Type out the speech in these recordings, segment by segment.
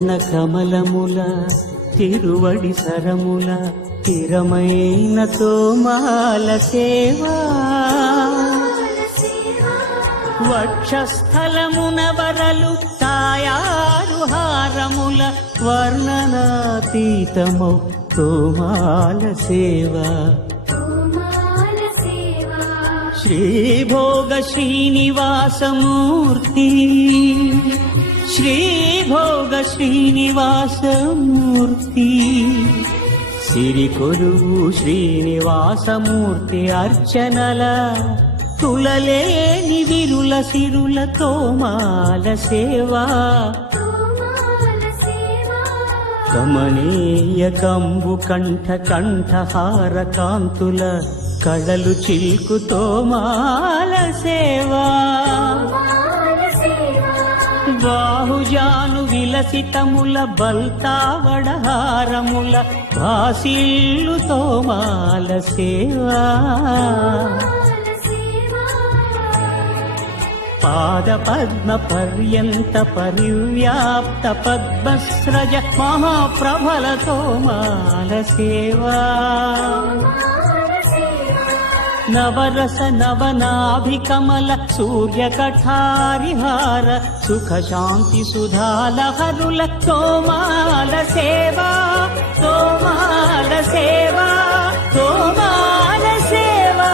కమలముల తిరువడి సరముల తిరమైన తోమాల సేవా వక్షస్థలమున వరలు తాయారు హారముల వర్ణనాతీతమౌ తోమాల సేవా శ్రీభోగ శ్రీనివాసమూర్తి శ్రీభోగ శ్రీనివాసమూర్తి సిరికొలువు శ్రీనివాసమూర్తి అర్చనల తులలేని విరుల సిరుల తోమాల సేవా కమనీయ కంబు కంఠ కంఠహార కాంతుల కళలు చిల్కు తోమాల సేవా బాహుజాను విలసితముల బల్తావడహారముల భాసిల్లు తోమాల సేవా పాద పద్మ పర్యంత పరివ్యాప్త పద్మస్రజ మహాప్రభల తోమాల సేవా నవరస నవనాభికమల సూర్యకఠారిహార సుఖ శాంతి సుధాలహరుల తోమాల సేవా తోమాల సేవా తోమాల సేవా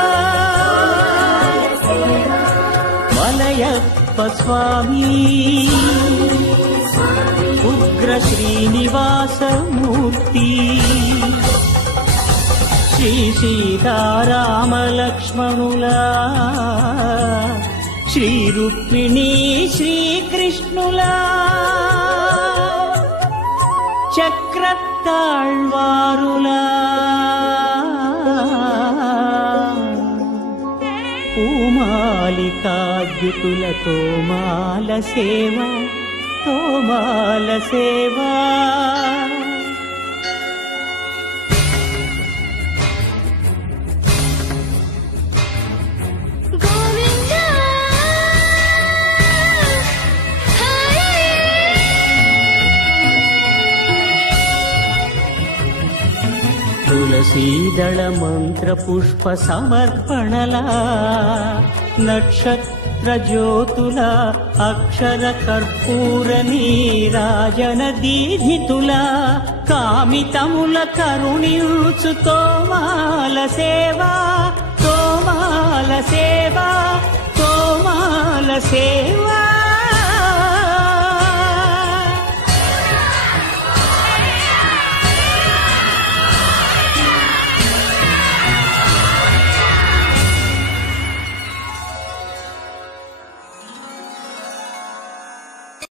వలయప్ప స్వామి ఉగ్ర శ్రీనివాసమూర్తి శ్రీ సీతారామలక్ష్మణులా శ్రీ రుక్మిణీ శ్రీకృష్ణులా చక్రతాళ్వారులా పూమాలికాద్యుతుల తోమాల సేవా తోమాల సేవా తులసీదళ మంత్ర పుష్ప సమర్పణల నక్షత్ర జ్యోతుల అక్షర కర్పూర నీరాజన దీధితుల కామితముల కరుణించు తోమాల సేవా తోమాల సేవా తోమాల సేవా